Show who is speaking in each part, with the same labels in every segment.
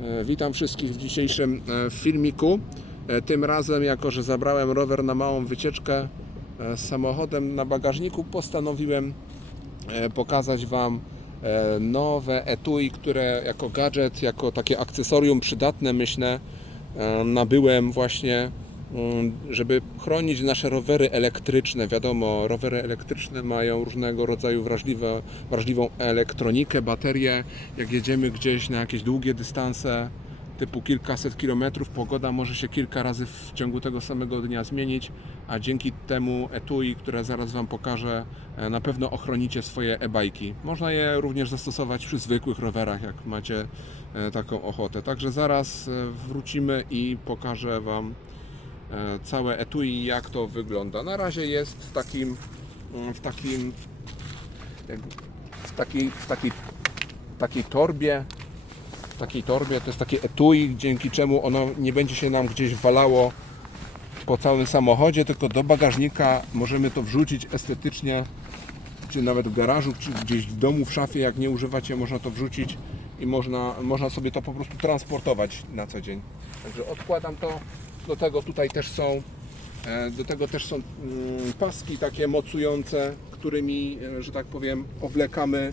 Speaker 1: E, Witam wszystkich w dzisiejszym e, filmiku. E, Tym razem, jako że zabrałem rower na małą wycieczkę z samochodem na bagażniku, postanowiłem pokazać Wam nowe etui, które jako gadżet, jako takie akcesorium przydatne, myślę, nabyłem właśnie, żeby chronić nasze rowery elektryczne. Wiadomo, rowery elektryczne mają różnego rodzaju wrażliwe, wrażliwą elektronikę, baterie. Jak jedziemy gdzieś na jakieś długie dystanse, typu kilkaset kilometrów, pogoda może się kilka razy w ciągu tego samego dnia zmienić, a dzięki temu etui, które zaraz Wam pokażę, e, na pewno ochronicie swoje e-bajki. Można je również zastosować przy zwykłych rowerach, jak macie e, taką ochotę. Także zaraz e, wrócimy i pokażę Wam całe etui, jak to wygląda. Na razie jest w takim, mm, w takim, w takiej, w takiej, takiej torbie, w takiej torbie, to jest takie etui, dzięki czemu ono nie będzie się nam gdzieś walało po całym samochodzie, tylko do bagażnika możemy to wrzucić estetycznie, czy nawet w garażu, czy gdzieś w domu, w szafie, jak nie używacie, można to wrzucić i można, można sobie to po prostu transportować na co dzień. Także odkładam to, do tego tutaj też są e, do tego też są mm, paski takie mocujące, którymi, e, że tak powiem, owlekamy,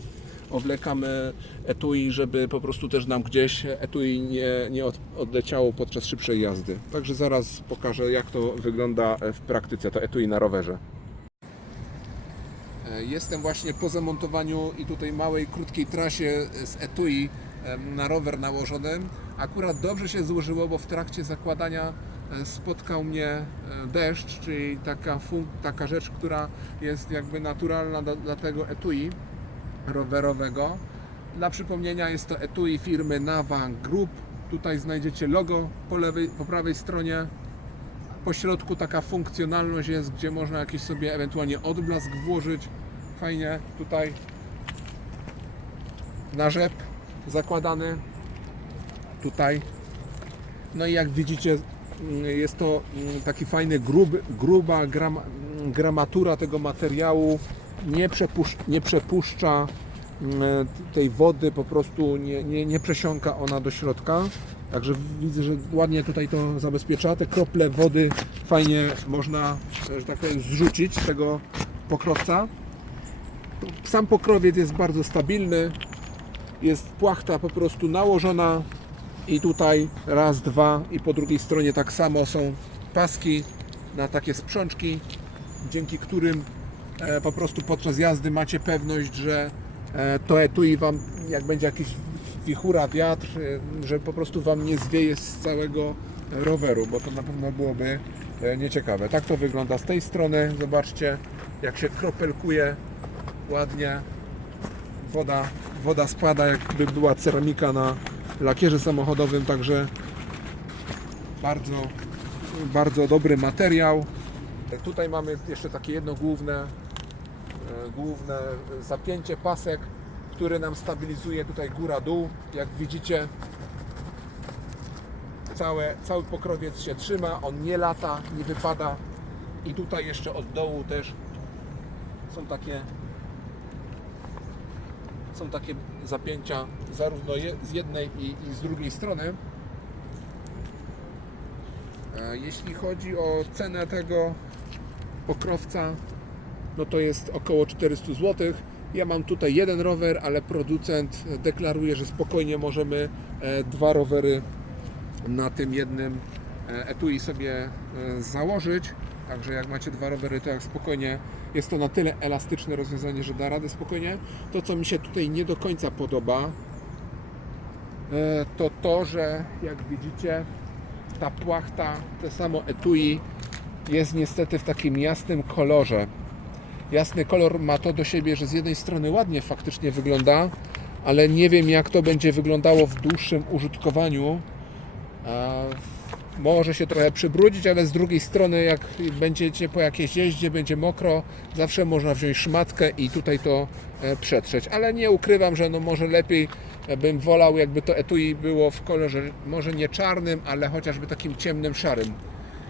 Speaker 1: owlekamy etui, żeby po prostu też nam gdzieś etui nie, nie od, odleciało podczas szybszej jazdy. Także zaraz pokażę, jak to wygląda w praktyce, to etui na rowerze. E, Jestem właśnie po zamontowaniu i tutaj małej, krótkiej trasie z etui na rower nałożonym. Akurat dobrze się złożyło, bo w trakcie zakładania e, spotkał mnie e, deszcz, czyli taka, taka rzecz, która jest jakby naturalna dla, dla tego etui rowerowego. Dla przypomnienia jest to etui firmy Nava Group. Tutaj znajdziecie logo po, lewej, po prawej stronie. Po środku taka funkcjonalność jest, gdzie można jakiś sobie ewentualnie odblask włożyć. Fajnie tutaj na rzep zakładany. Tutaj. No i jak widzicie, jest to mm, taki fajny, gruby, gruba gram, gramatura tego materiału. Nie, nie przepuszcza mm, tej wody, po prostu nie, nie, nie przesiąka ona do środka. Także widzę, że ładnie tutaj to zabezpiecza. Te krople wody fajnie można, że tak powiem, zrzucić z tego pokrowca. Sam pokrowiec jest bardzo stabilny. Jest płachta po prostu nałożona i tutaj raz, dwa i po drugiej stronie tak samo są paski na takie sprzączki, dzięki którym e, po prostu podczas jazdy macie pewność, że e, to etui Wam, jak będzie jakiś wichura, wiatr, e, że po prostu Wam nie zwieje z całego roweru, bo to na pewno byłoby nieciekawe. Tak to wygląda z tej strony. Zobaczcie, jak się kropelkuje ładnie. Woda, woda spada, jakby była ceramika na lakierze samochodowym, także bardzo, bardzo dobry materiał. Tutaj mamy jeszcze takie jedno główne, e, główne zapięcie, pasek, który nam stabilizuje tutaj góra-dół. Jak widzicie, całe, cały pokrowiec się trzyma, on nie lata, nie wypada. I tutaj jeszcze od dołu też są takie są takie zapięcia zarówno je, z jednej i, i z drugiej strony. E, Jeśli chodzi o cenę tego pokrowca, no to jest około 400 zł. Ja mam tutaj jeden rower, ale producent deklaruje, że spokojnie możemy e, dwa rowery na tym jednym e, etui sobie założyć. Także jak macie dwa rowery, to jak spokojnie jest to na tyle elastyczne rozwiązanie, że da radę spokojnie. To, co mi się tutaj nie do końca podoba, e, to to, że jak widzicie, ta płachta, to samo etui jest niestety w takim jasnym kolorze. Jasny kolor ma to do siebie, że z jednej strony ładnie faktycznie wygląda, ale nie wiem jak to będzie wyglądało w dłuższym użytkowaniu. Może się trochę przybrudzić, ale z drugiej strony jak będziecie po jakiejś jeździe, będzie mokro, zawsze można wziąć szmatkę i tutaj to e, przetrzeć. Ale nie ukrywam, że no może lepiej e, bym wolał jakby to etui było w kolorze może nie czarnym, ale chociażby takim ciemnym szarym.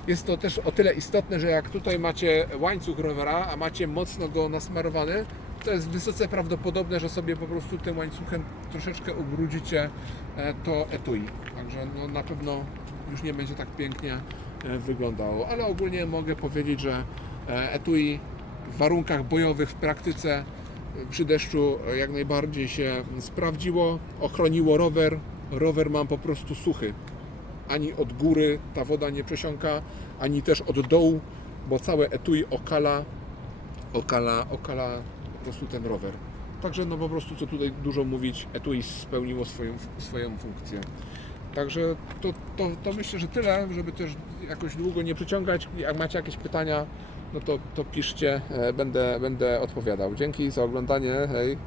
Speaker 1: Jest to też o tyle istotne, że jak tutaj macie łańcuch rowera, a macie mocno go nasmarowany, to jest wysoce prawdopodobne, że sobie po prostu tym łańcuchem troszeczkę ubrudzicie e, to etui. Także no, na pewno już nie będzie tak pięknie e, wyglądało. Ale ogólnie mogę powiedzieć, że e, etui w warunkach bojowych w praktyce e, przy deszczu jak najbardziej się sprawdziło, ochroniło rower. Rower mam po prostu suchy. Ani od góry ta woda nie przesiąka, ani też od dołu, bo całe etui okala, okala, okala po prostu ten rower. Także no po prostu co tutaj dużo mówić, etui spełniło swoją, swoją funkcję. Także to, to, to myślę, że tyle, żeby też jakoś długo nie przyciągać. Jak macie jakieś pytania, no to, to piszcie, e, będę, będę odpowiadał. Dzięki za oglądanie, hej.